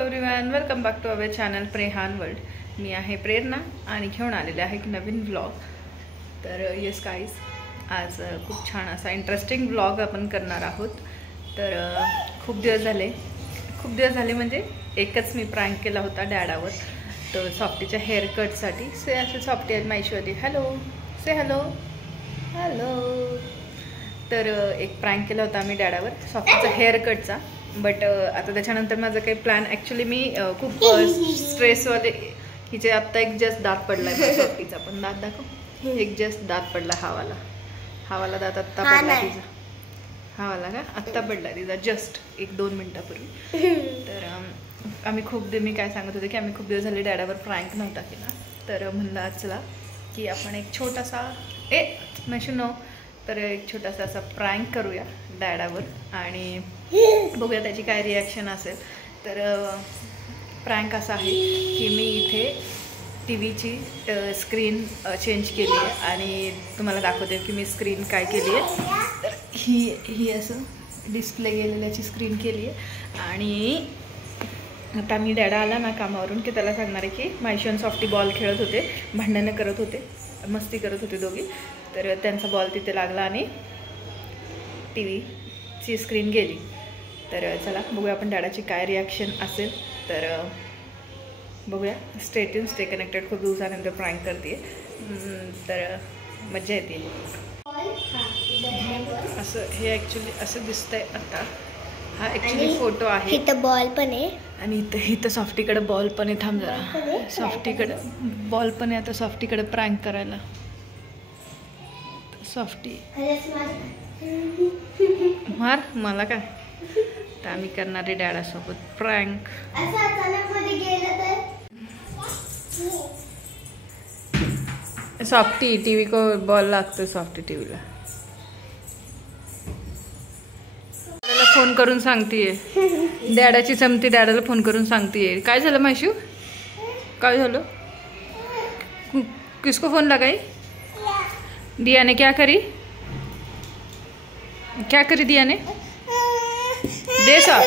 Everyone, welcome back to our channel प्रेहान world. मी आहे प्रेरणा आणि घेऊन आलेले आहे एक नवीन व्लॉग. तर येस गाईज, आज खूप छान असा इंटरेस्टिंग व्लॉग आपण करणार आहोत. तर खूप दिवस झाले म्हणजे एकच मी प्रँक केला होता डॅडावर. तर सॉफ्टीच्या हेअर कटसाठी असे सॉफ्टी आहेत मायशवाली. हॅलो से हॅलो हॅलो. तर एक प्रँक केला होता मी डॅडावर सॉफ्टीचा हेअर कटचा. बट आता त्याच्यानंतर माझं काही प्लॅन ॲक्च्युली मी खूप स्ट्रेसवाले हिचे आत्ता एक जस्ट दात पडला आहे सॉफ्टीचा. पण दात दाखव, एक जस्ट दात पडला हावाला दात आत्ता पडला तिचा. हावाला का आत्ता पडला तिचा जस्ट 1-2 मिनटापूर्वी. तर मी काय सांगत होते की आम्ही खूप दिवस झाले डॅडावर प्रँक नव्हता केला. तर म्हणलं चला की आपण एक छोटासा एक छोटासा असा प्रँक करूया डॅडावर आणि बघूया त्याची काय रिॲक्शन असेल. तर प्रँक असा आहे की मी इथे टी व्हीची स्क्रीन चेंज केली आहे आणि तुम्हाला दाखवते की मी स्क्रीन काय केली आहे. तर ही असं डिस्प्ले गेलेल्याची स्क्रीन केली आहे. आणि आता मी डॅडा आला ना कामावरून की त्याला सांगणार आहे की मायशी आणि सॉफ्टी बॉल खेळत होते, भांडणं करत होते, मस्ती करत होते दोघी. तर त्यांचा बॉल तिथे लागला आणि टी व्हीची स्क्रीन गेली. तर चला बघूया आपण डॅडाची काय रिॲक्शन असेल. तर बघूया. Stay connected. खूप दिवसानंतर प्रँक करते तर मजा येते. असं हे ॲक्च्युली असं दिसतंय आता. हा ॲक्च्युली फोटो आहे. इथं बॉल पण आहे आणि इथं सॉफ्टीकडे बॉल पण आहे. थांब जरा. सॉफ्टीकडे बॉल पण आहे आता सॉफ्टीकडे प्रँक करायला. सॉफ्टी मार मला काय. तर आम्ही करणार आहे डॅडासोबत प्रँक. सॉफ्टी टीव्ही को बॉल लागतो. सॉफ्टी टीव्हीला फोन करून सांगतीये. डॅडाची चमती डॅडाला फोन करून सांगतीये. काय झालं मायशू, काय झालं? किसको फोन लगाई? दिया ने क्या करी दिया ने? दे सा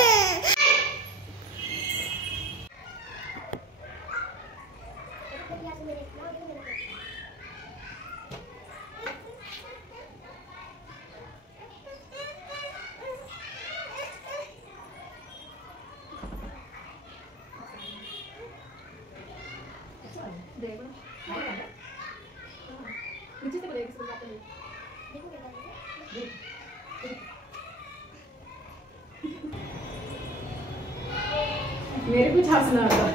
मेरे कुछ हंसना आता.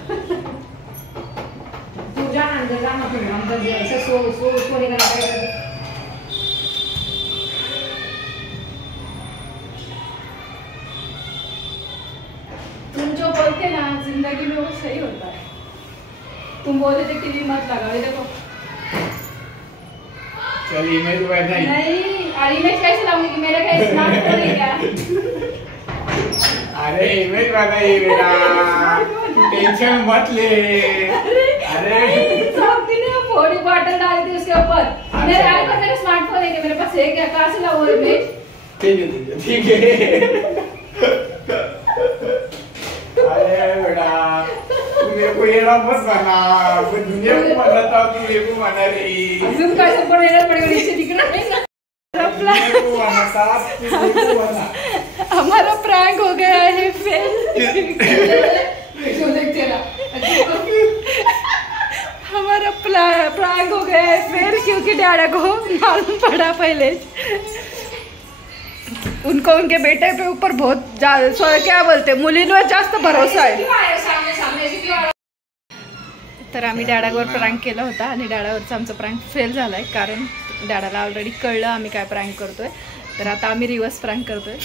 तू जाना अंदर ऐसे सो नहीं करना. तुम जो बोलते ना जिंदगी में वो सही होता है. तुम बोले थे टीवी मत लगाओ. देखो चल इमेज नहीं. और इमेज कैसे लाऊंगी कि मेरा क्या स्मार्टफोन है क्या? अरे इमेज बनाइए बेटा, टेंशन मत ले. अरे सॉफ्टी ने थोड़ी बॉटल डाली थी उसके ऊपर. मेरे आईपैड मेरा स्मार्टफोन है कि मेरे पास है क्या? कहाँ से लाऊं इमेज? ठीक है. अरे बेटा तू मेरे को ये मत बना. मैं दुनिया को बनाता हूँ, तू मेरे को बना रही. तुम कैसे पढ़ेगा पड़ेगा नीचे दिख रहा है ना. हमारा प्रैंक हो गया है फेल. हमारा प्रैंक हो गया है फेल क्योंकि डैडा को मालूम पड़ा पहले. उनको उनके बेटे पे ऊपर बहुत क्या बोलते मुलींवर जास्त भरोसा आहे. तर आम्ही डॅडावर प्रँक केला होता आणि डॅडावरचा आमचा प्रँक फेल झाला आहे. कारण डॅडाला ऑलरेडी कळलं आम्ही काय प्रँक करतोय. तर आता आम्ही रिव्हर्स प्रँक करतोय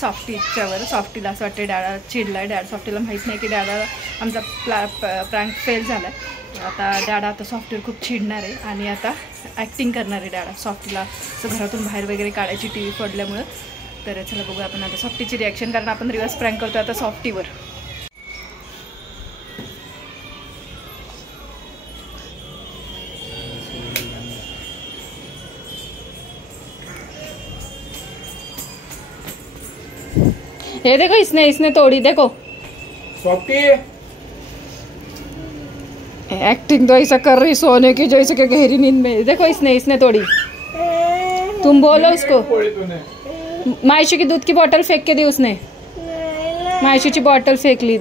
सॉफ्टीच्यावर. सॉफ्टीला असं वाटतं डॅडा चिडला आहे. सॉफ्टीला माहीत नाही की डॅडाला आमचा प्रँक फेल झाला आहे. आता डॅडा आता सॉफ्टीवर खूप चिडणार आहे आणि आता ॲक्टिंग करणार आहे डॅडा. सॉफ्टीला असं घरातून बाहेर वगैरे काढायची टी व्ही पडल्यामुळं. तर चला बघूया आपण आता सॉफ्टीची रिॲक्शन. कारण आपण रिव्हर्स प्रँक करतो आता सॉफ्टीवर. ये देखो इसने तोड़ी. देखो सॉफ्टी एक्टिंग तो ऐसा कर रही सोने की जैसे कि गहरी नींद में। देखो इसने तोड़ी। तुम बोलो उसको। मायशू की दूध की बोतल फेंक के दी उसने। मायशू की बोतल फेंक ली।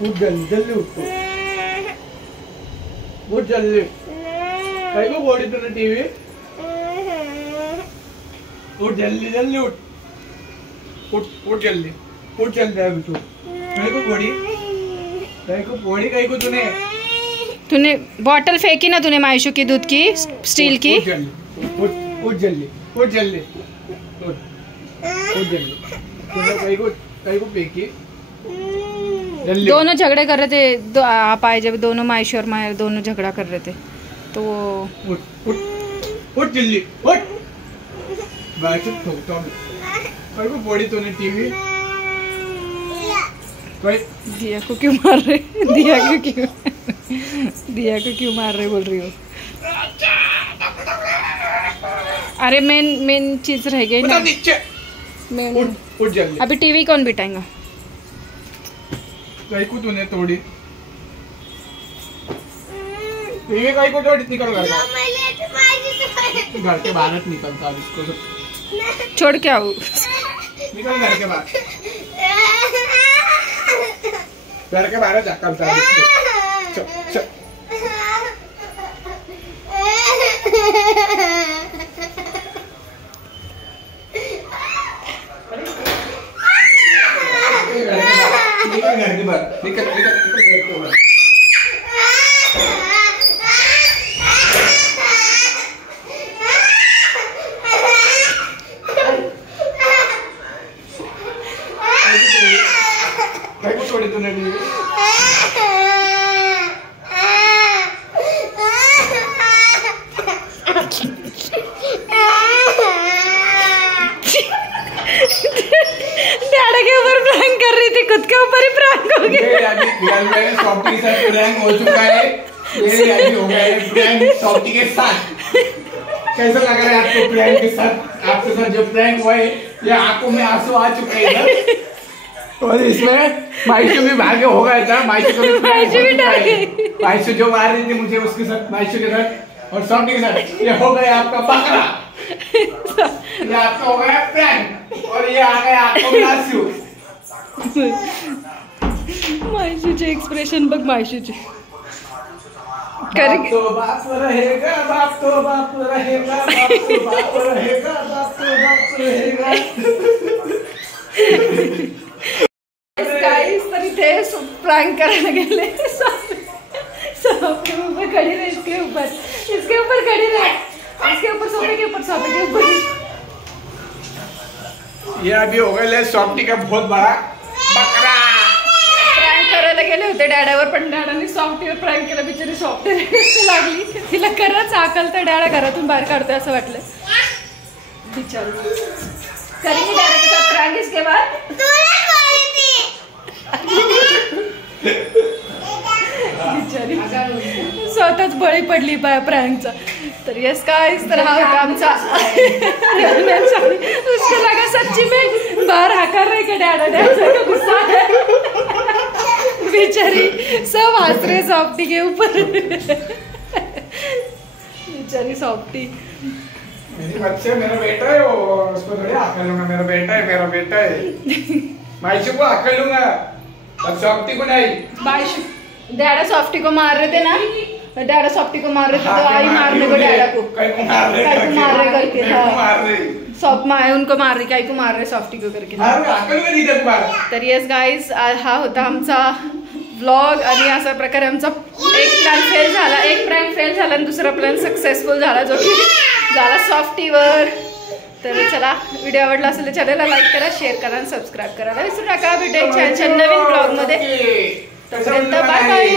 उठ जल्दी जल्दी उठ जल्दी। कहीं को बोली तूने टीवी? उठ जल्दी जल्दी उठ उठ जल्दी अभी तू। कहीं को तूने बोतल फेंकी ना तूने मायशू की दूध की स्टील की। उठ जल्दी कहीं को फेंकी। दोनों झगड़े कर रहे थे। आप आए जब दोनों मायशू और मायर दोनों झगड़ा कर रहे थे तो वो उठ जल्दी उठ। ठोकता हूँ को बोली तूने टीवी। दिया को क्यों मार रहे? दिया को क्यों मार रहे बोल रही हो? अरे मेन चीज रह गई ना। उठ जल्दी। अभी टीवी कौन बिठाएगा? कहीं को तूने तोड़ी टीवी। कहीं को तोड़ी निकल घर के बाहर निकलता इसको तो छोड़ के आओ। निकल घर के बाहर निकलता है। घर के बाहर निकल। छोड़ी तूने डैडा के ऊपर प्रैंक कर रही थी, खुद के ऊपर ही प्रैंक हो गया। अभी सॉफ्टी के साथ प्रैंक हो चुका है। ये अभी हो गया है प्रैंक सॉफ्टी के साथ। कैसा लग रहा है आपको प्रैंक के साथ? आपके साथ जो प्रैंक हुआ है ये आंखों में आंसू आ चुके हैं इधर। और इसमें मायशू भी भागे हो गया था। मायशू भी डर गई। मायशू जो मार रही थी मुझे उसके साथ, मायशू के साथ और सॉफ्टी के साथ। ये हो गया आपका बकरा। ये आपका हो गया प्रैंक और ये आ गया आपको आंसू। मायशूचे एक्सप्रेशन बघ। मायशूचे बाप तो बाप रहेगा, बाप तो बाप रहेगा, बाप तो बाप रहेगा, बाप तो बाप रहेगा। गाइस तर इथे प्रैंक करायला गेले। सबके ऊपर खड़ी रहे, इसके ऊपर खड़ी रहे, इसके ऊपर सोफे के ऊपर ये अभी हो गया सॉफ्टी का बहुत बड़ा बकरा। प्रँक करायला गेले होते डॅडावर, पण डॅडाने सॉफ्टीवर प्रँक केला. बिचारी सॉफ्टी लागली तिला. खरंच आकल तर डॅडा घरातून बाहेर काढतोय असं वाटलं बिचारी. करेंगे डॅडा के साथ प्रँक इसके बाद. बिचारी स्वतःच बळी पडली प्रँकचा. तर यस गाइस, तर हा होता आमचा. उसको लगा सच्ची में बाहर हाकार रहे के डैडा का गुस्सा है. बेचारी सब हंस रहे सॉफ्टी के ऊपर. बेचारी सॉफ्टी. मेरी बच्चे मेरा बेटा है, वो उसको थोड़ी आकर लूंगा. मेरा बेटा है. मायशू को आकर लूंगा और सॉफ्टी को नहीं. मायशू डैडा सॉफ्टी को मार रहे थे ना. डैडा सॉफ्टी को मार रहे थे तो आई मारने को डैडा को. कहीं को मार रहे करके. उनको मार रही, काही को मार रहे सॉफ्टी को करके. तर येस गाईज, हा होता आमचा व्लॉग. आणि अशा प्रकारे आमचा एक प्लॅन फेल झाला, एक प्रँक फेल झाला आणि दुसरा प्लॅन सक्सेसफुल झाला, जो की झाला सॉफ्टीवर. तर चला, व्हिडिओ आवडला असेल तर चॅनलला लाईक करा, शेअर करा आणि सबस्क्राईब करायला विसरू नका. भेटूया छान छान नवीन ब्लॉग मध्ये. तोपर्यंत बाय बाय.